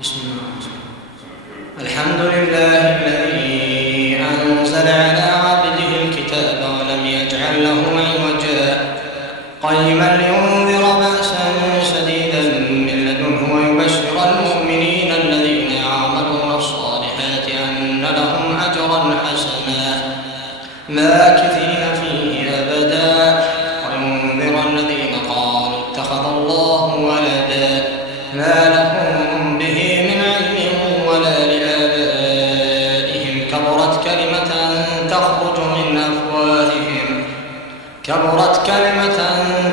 بسم الله. الحمد لله الذي أنزل على عبده الكتاب ولم يجعل له عوجا قيما لينذر بأسا شديدا من لدنه ويبشر المؤمنين الذين يعملون الصالحات أن لهم أجرا حسنا ماكثين فيه أبدا وينذر الذين قالوا اتخذ الله ولدا ما لهم به من علم ولا لآبائهم كبرت كلمة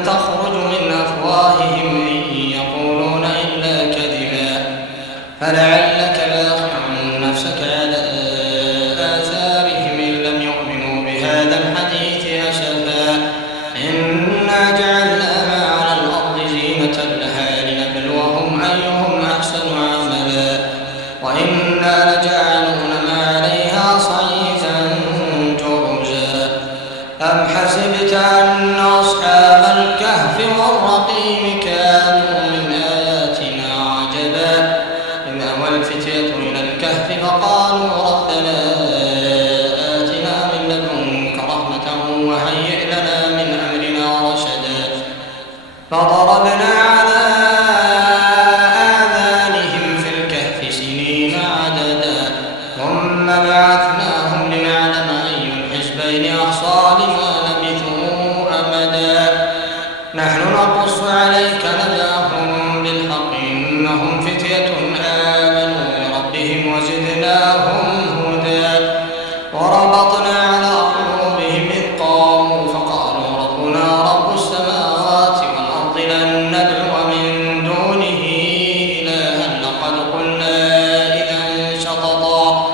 تخرج من أفواههم إن يقولون إلا كذبا فلعلك باخع نفسك على آثارهم إن لم يؤمنوا بهذا الحديث أسفا إنا جعلنا ما على الأرض زينة لها لنبلوهم أيهم أحسن عملا وإنا لجاعلون ما عليها صعيدا جرزا أم حسبت أن أصحاب الكهف والرقيم كانوا من آياتنا عجبا إذ أوى الفتية إلى الكهف فقالوا ربنا آتنا من لدنك رحمة وهيئ لنا من أمرنا رشدا فضربنا على آذانهم في الكهف سنين عددا ثم بعثناهم لنعلم أي الحزبين أحصى لما لبثوا أمدا نحن نقص عليك نبأهم بالحق إنهم فتية آمنوا بربهم وزدناهم هدى وربطنا على قلوبهم إذ قاموا فقالوا ربنا رب السماوات والأرض لن ندعو من دونه إلها لقد قلنا إذا شططا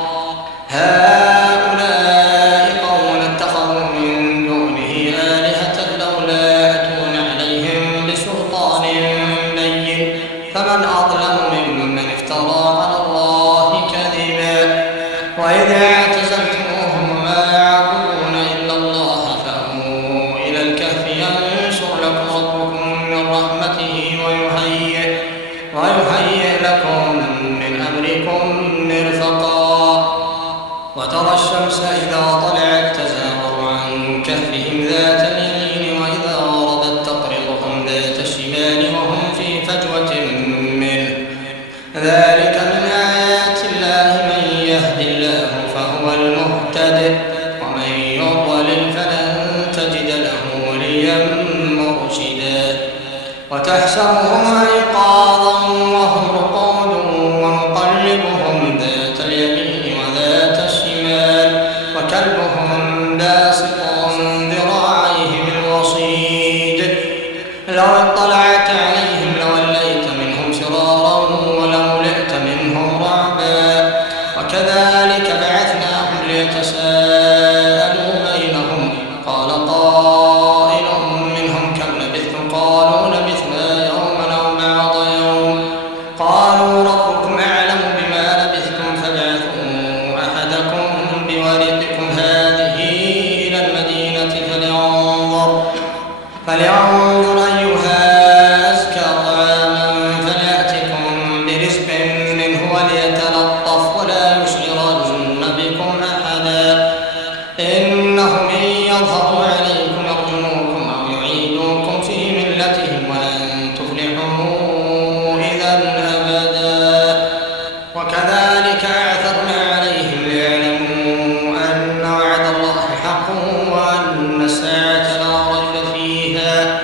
هؤلاء قوم اتخذوا من دونه آلهة لولا يأتون عليهم بسلطان بين فمن أظلم ممن افترى على الله كذبا وإذا اعتزلتموهم ما يعبدون إلا الله فأووا إلى الكهف ينشر لكم ربكم من رحمته ويهيئ لكم من أمركم مرفقا وترى الشمس إذا طلعت تزاور عن كهفهم ذات اليمين وإذا غربت تقرضهم ذات الشمال وهم في فجوة منه ذلك من آيات الله من يهد الله فهو المهتد ومن يضلل فلن تجد له وليا مرشدا وتحسبهم أيقاظا وهم رقود ونقلبهم ذات اليمين وذات الشمال وكلبهم باسط ذراعيه بالوصيد لو اطلعت عليهم لوليت منهم فرارا ولملئت منهم رعبا وكذلك بعثناهم ليتساءلوا بينهم قال قائل منهم كم لبثتم قالوا لبثنا يوما أو بعض يوم قالوا ربكم أعلم بما لبثتم فابعثوا أحدكم بورقكم هذه إلى المدينة فلينظر أيها أزكى طعاما فليأتكم برزق منه وليتلطف ولا يشعرن بكم أحدا إنهم إن يظهروا عليكم يرجموكم أو يعيدوكم في ملتهم ولن تفلحوا إذا أبدا وكذلك أعثرنا عليهم ليعلموا أن وعد الله حق وأن الساعة لا ريب فيها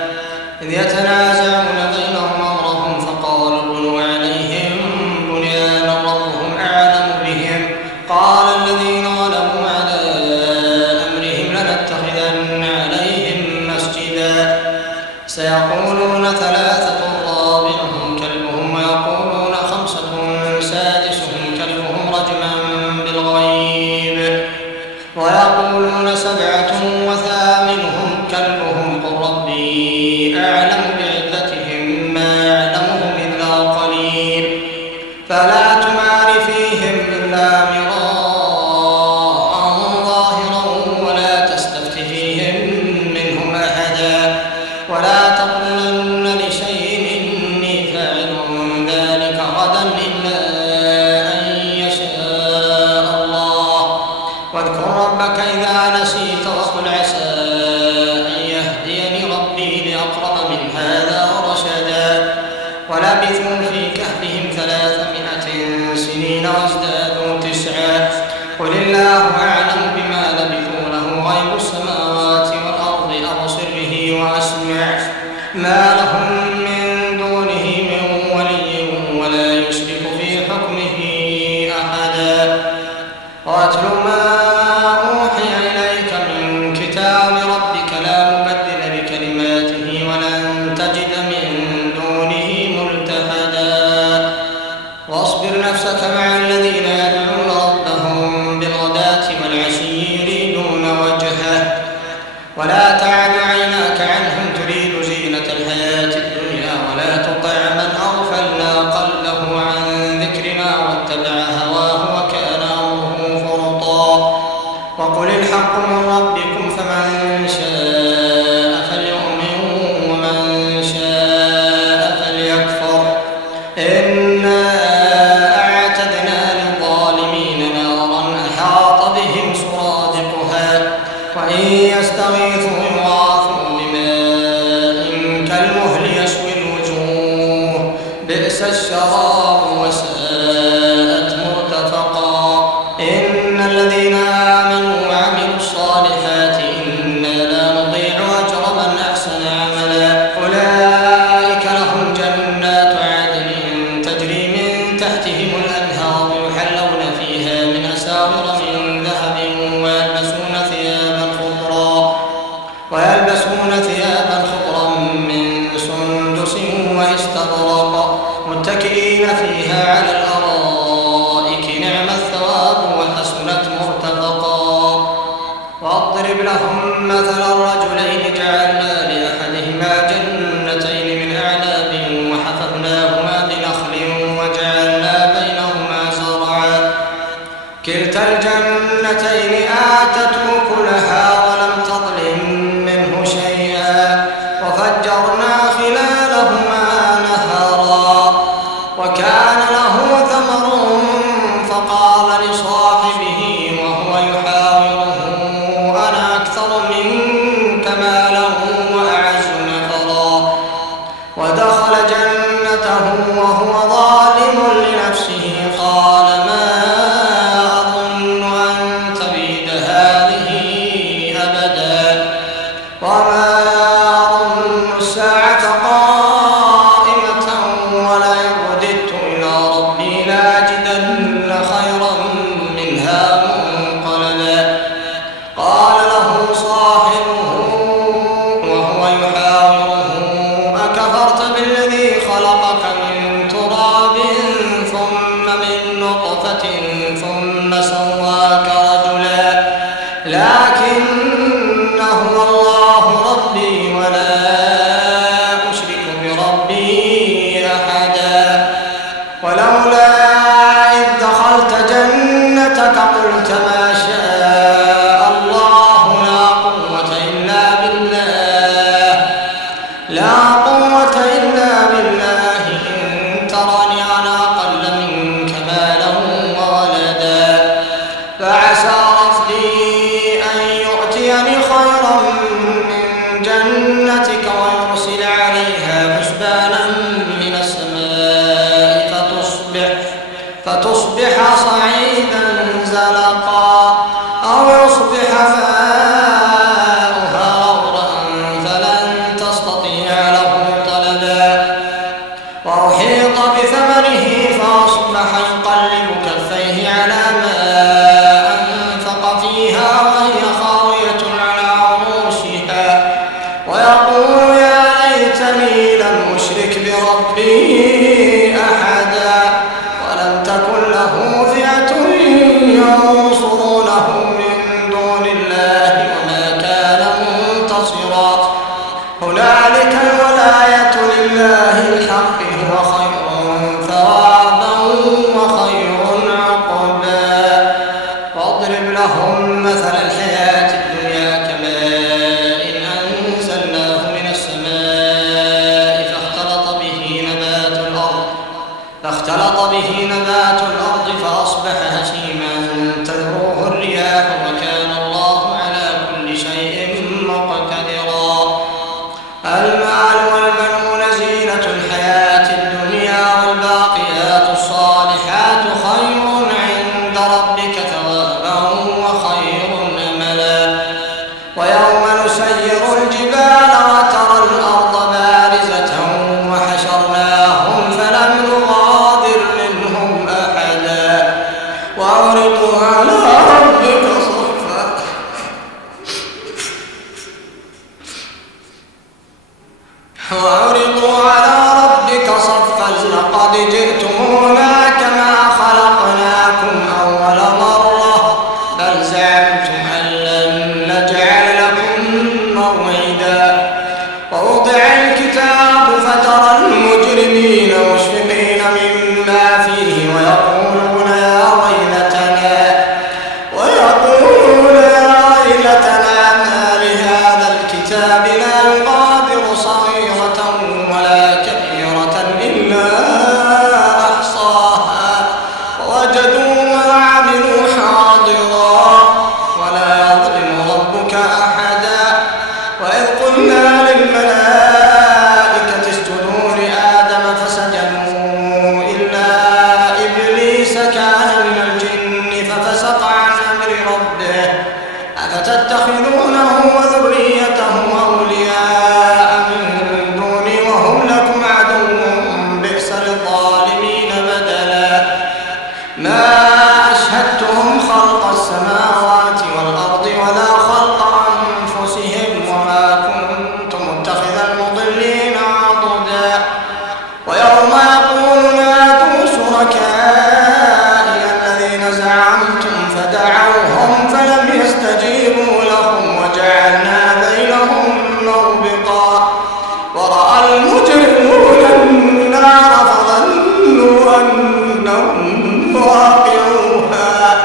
إذ يتنازعون بينهم أمرهم فقالوا ابنوا عليهم بنيانا ربهم أعلم بهم قال الذين غلبوا على أمرهم لنتخذن عليهم مسجدا سيقولون ثلاثة رابعهم كلبهم ويقولون خمسة سادسهم كلبهم رجما بالغيب ويقولون سبعة وثامنهم كلبهم قل ربي أعلم بعدتهم ما يعلمهم إلا قليل فلا تمار فيهم إلا مراء ظاهرا ولا تستفت فيهم منهم أحدا ولا تقولن لشيء إني فاعل ذلك غدا إلا واتل ما أوحي إليك من كتاب ربك لا مبدل لكلماته ولن تجد من دونه ملتحدا واصبر نفسك مع الذين يدعون ربهم بالغداة والعشي يريدون وجهه ولا تعد عيناك عنهم تريد زينة الحياة الدنيا ولا تطع من أغفلنا قلبه عن ذكرنا واتبع هواه وكان أمره فرطا وقل الحق من ربكم فمن شاء فليؤمن ومن شاء فليكفر إنا أعتدنا للظالمين نارا أحاط بهم سرادقها وإن يستغيثوا يغاثوا بماء كالمهل يشوي الوجوه بئس الشراب وساءت مرتفقا إن الذين آمنوا وعملوا الصالحات إنا لا نضيع أجر من أحسن عملا أولئك لهم جنات عدن تجري من تحتهم الأنهار يحلون فيها من أساور من ذهب ويلبسون ثيابا خضرا من سندس واستبرق متكئين فيها على الأرائك نعم الثواب وحسنت مرتفقا واضرب لهم مثل الرجلين جعلنا لأحدهما جنتين من أعناب وحففناهما بنخل وجعلنا بينهما زرعا كلتا الجنتين آتت أكلها ولم تظلم منه شيئا وفجرنا خلالهما نهرا وكان له ثمر فقال لصاحبه وهو يحاوره أنا أكثر منك مالا وأعز نفرا ودخل جنته وهو ظالم لنفسه قال ما أظن أن تبيد هذه أبدا وما أظن الساعة قائمة ولئن رددت إلى ربي لأجدن خيرا منها منقلبا قال له صاحبه وهو يحاوره أكفرت بالذي خلقك من تراب ثم من نطفة ثم سواك رجلا لكن هو الله ربي ولا أشرك بربي أحدا ولولا إذ دخلت جنتك قلت ما شاء الله لا قوة إلا بالله إن ترني أنا أقل منك مالا وولدا فعسى ربي أن يؤتيني خيرا من جنتك ويرسل عليها حسبانا من السماء فتصبح صعيدا زلقا أو يصبح ماؤها غورا فلن تستطيع له طلبا وأحيط بثمره فأصبح يقلب كفيه على ما أنفق فيها وهي خاوية على عروشها ويقول يا ليتني لم أشرك بربي أحدا ولم تكن له فئة ينصرونه من دون الله وما كان منتصرا هنالك الولاية لله الحق هو خير ثوابا وخير عقبا واضرب لهم مثل الحياة الدنيا كماء أنزلناه من السماء فاختلط به نبات الأرض فأصبح هشيما تذروه الرياح وكان الله على كل شيء مقتدرا المال والبنون زينة الحياة الدنيا والباقيات الصالحات خير عند ربك ثوابا وخير أملا ويوم نسير الجبال وترى الأرض بارزة وحشرناهم فلم نغادر منهم أحدا وعرضوا على أنهم واقعوها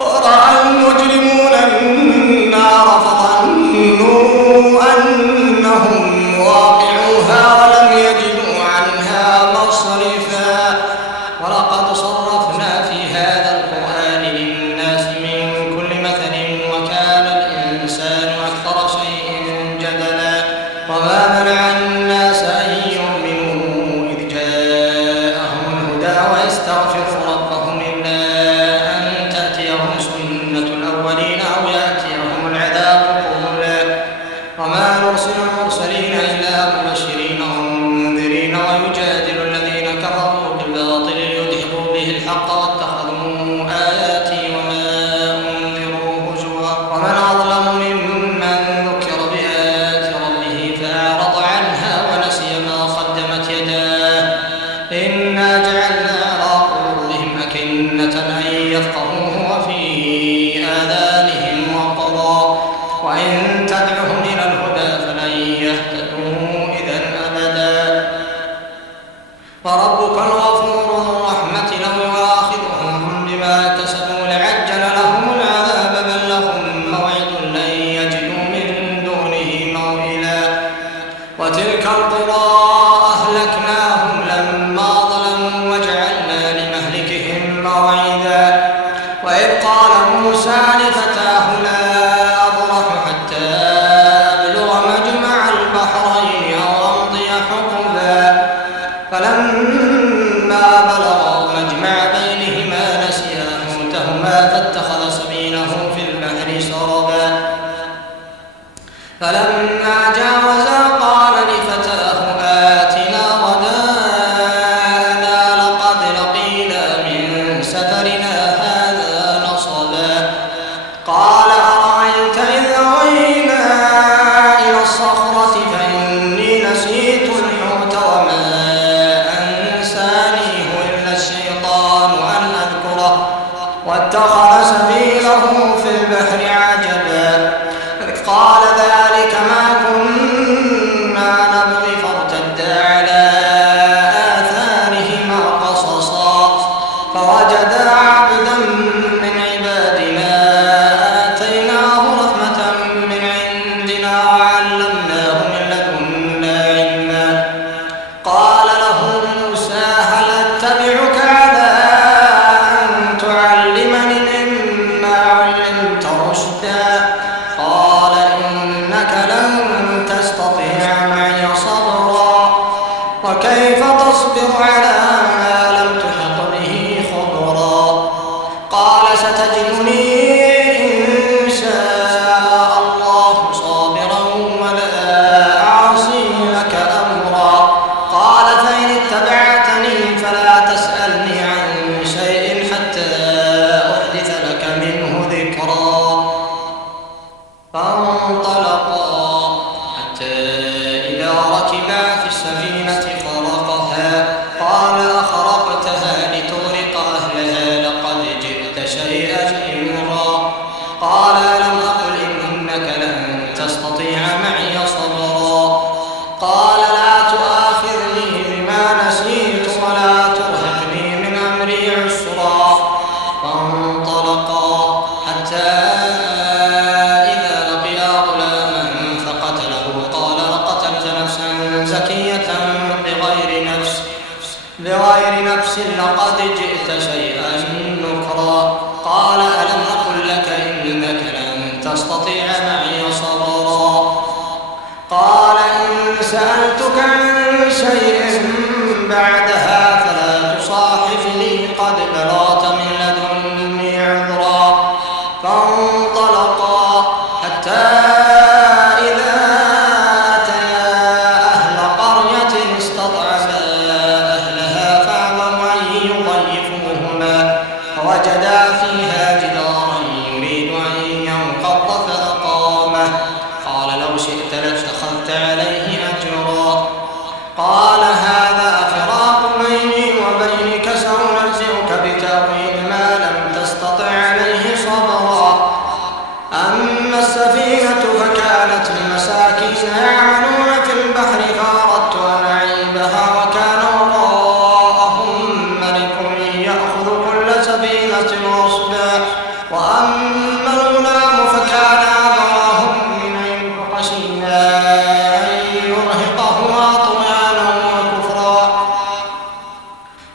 ورأى المجرمون النار فظنوا أنهم واقعوها ولم يجدوا عنها مصرفا ولقد صرفنا في هذا القرآن للناس من كل مثل وكان الإنسان أكثر شيء جدلا وما منع الناس أن يؤمنوا إذ جاءهم الهدى ويستغفروا ربهم إلا أن تأتيهم سنة الأولين أو يأتيهم العذاب قبلا وما نرسل المرسلين إلا مبشرين ومنذرين ويجادل الذين كفروا بالباطل ليدحضوا به الحق واتخذوا آياتي وما أنذروا هزوا ومن أظلم ممن ذكر بآيات ربه فأعرض عنها ونسي ما قدمت يداه إنا جعلنا على قلوبهم أكنة أن يفقهوه وفي آذانهم وقرا وإن تدعهم إلى الهدى فلن يهتدوا إذا أبدا وربك الغفور ذو الرحمة لو يؤاخذهم بما كسبوا لعجل لهم العذاب بل لهم موعد لن يجدوا من دونه موئلا وتلك القرى أهلكناهم لما ظلموا وجعلنا لمهلكهم موعدا وإذ قال موسى لفتاه لا أبرح حتى أبلغ مجمع البحرين أو أمضي حقبا فلما بلغوا مجمع بينهما نسيا حوتهما فاتخذ سبيله في البحر سربا فلما جاوزا قال لفتاه آتنا غداءنا لقد لقينا من سفرنا هذا نصبا قال أرأيت إذ أوينا إلى الصخرة فإني نسيت الحوت وما أنسانيه إلا الشيطان أن أذكره واتخذ سبيله في البحر عجبا قال ذلك ما كنا نبغي فارتدا على آثارهما قصصا فوجدا عبدا من عبادنا آتيناه رحمة من عندنا وعلمناه من لدنا علما قال له موسى هل أتبعك على أن تعلمني مما علمت رشدا قال إنك لن تستطيع معي صبرا وكيف تصبر على ما لم تحط به خبرا قال ستجدني إن شاء الله صابرا ولا أعصي لك أمرا قال فإن اتبعتني فلا تسألني عن شيء حتى أحدث لك منه ذكرا فانطلقا حتى إذا ركبا في السفينة خرقها قال أخرقتها لتغرق أهلها لقد جئت شيئا إمرا قال ألم أقل إنك لن تستطيع معي صبرا قال لا تؤاخذني بما نسيت ولا ترهقني من أمري عسرا فانطلقا حتى بغير نفس لقد جئت شيئا نكرا قال ألم أقل لك إنك لن تستطيع معي صبرا قال إن سألتك عن شيء بعدها فلا تصاحبني قد بلغت من لدني عذرا فانطلقا حتى وجدا فيها جدارا يريد أن ينقض فأقامه قال لو شئت لاتخذت عليه أجرا قال هذا فراق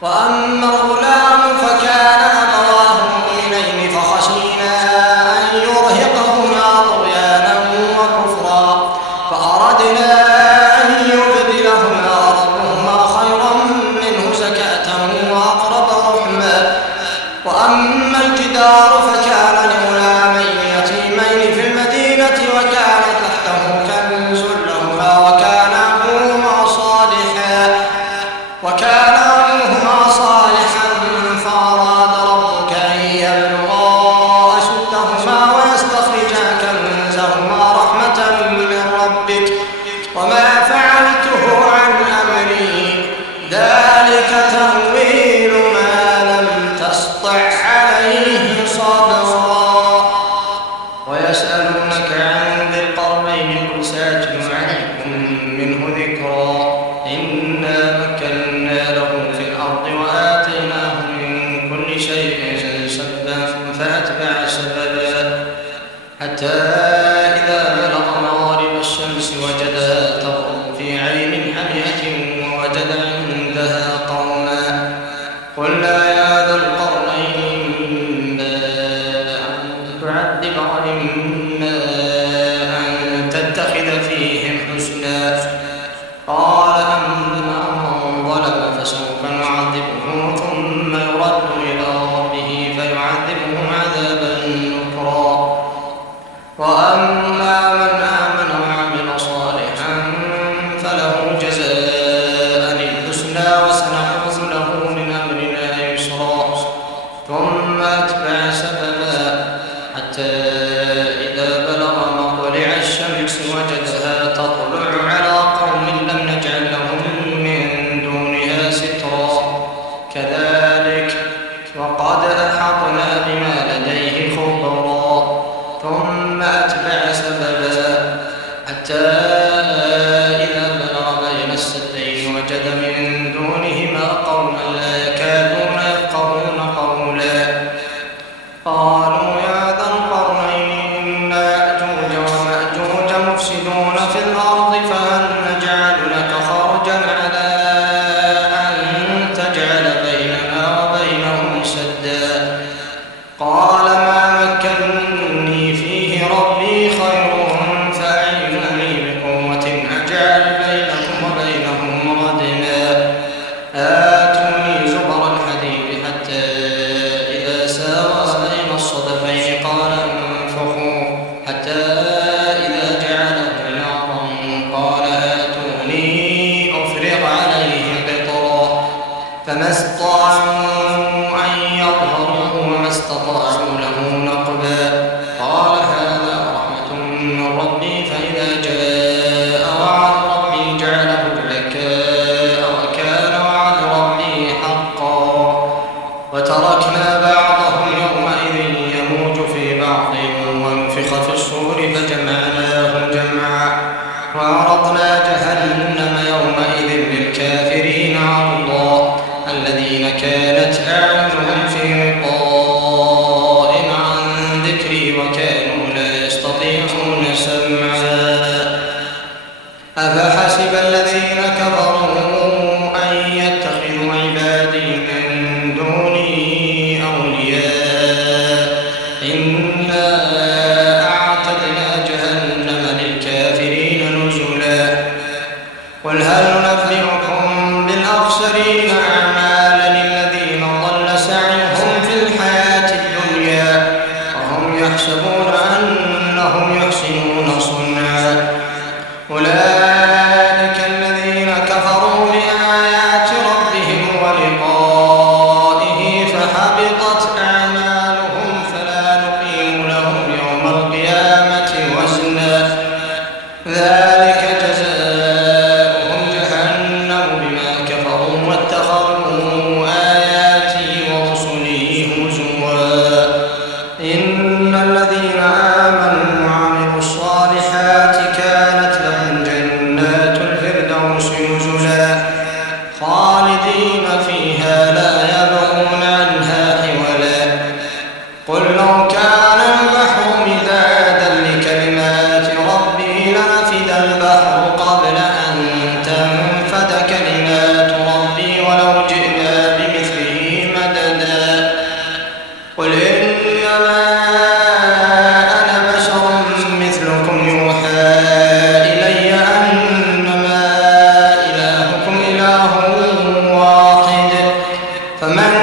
وأما الغلام فكان أبواه مؤمنين فخشينا أن يرهقهما طغيانا وكفرا فأردنا أن يبدلهما ربهما خيرا منه زكاة وأقرب رحما. وأما الجدار فكان لغلامين يتيمين في المدينة وكان تحته كنز لهما وكان أبوهما صالحا فأراد ربك أن يبلغا أشدهما ويستخرجا كنزهما رحمة من ربك وما فعلته عن أمري ذلك تأويل ما لم تسطع عليه صبرا. ويسألونك عن ذي القرنين قل ساتلو عليكم منه ذكرا إنا مكنا له في الأرض وآتيناه من كل شيء سببا فأتبع سببا حتى إذا بلغ مغارب الشمس وجدها تغرب في عين حمئة ووجد عندها قوما قلنا يا ذا القرنين إما أن تعذب وإما أن تتخذ فيهم حسنا. قال أما من ظلم فسوف نعذبه ثم يرد إلى ربه فيعذبه عذابا نكرا. وأما من آمن وعمل صالحا فله جزاء الحسنى وسنقول له من أمرنا يسرا. ثم أتبع سببا حتى إذا بلغ مطلع الشمس وجدها تطلع على قوم لم نجعل لهم من دونها سترا كذلك وقد أحطنا بما لديه خبرا. ثم أتبع سببا حتى إذا بلغ بين السدين وجد من دونهما قوما لا يكادون يفقهون قولا قالوا يا ذا القرنين إن يأجوج ومأجوج مفسدون في الأرض فهل نجعل لك خرجا على أن تجعل بيننا وبينهم سدا. قال ما مكنني فيه ربي خير فأعينوني بقوة أجعل بينكم وبينهم ردما. آتوني زبر الحديد حتى إذا ساوى بين الصدفين قال انفخوا حتى إذا جعله نارا قال آتوني أفرغ عليه قطرا. فما استطاعوا أن يظهروه وما استطاعوا له نقبا. قال هذا رحمة من ربي فإذا جاء وعد ربي جعله دكاء وكان وعد ربي حقا. وتركنا بعضهم يومئذ يموج في بعض ونفخ في الصور فجمعناهم جمعا وعرضنا جهنم يومئذ للكافرين عرضا. الذين كانت أعينهم في غطاء عن ذكري وكانوا لا يستطيعون سمعا. أفحسب الذين كفروا أن يتخذوا عبادي من دوني أولياء إنا أعتدنا جهنم للكافرين نزلا. قل هل ننبئكم بالأخسرين أعمالا الذين ضل سعيهم في الحياة الدنيا وهم يحسبون أنهم يحسنون صنعا. أولئك الذين كفروا بآيات ربهم ولقائه فمن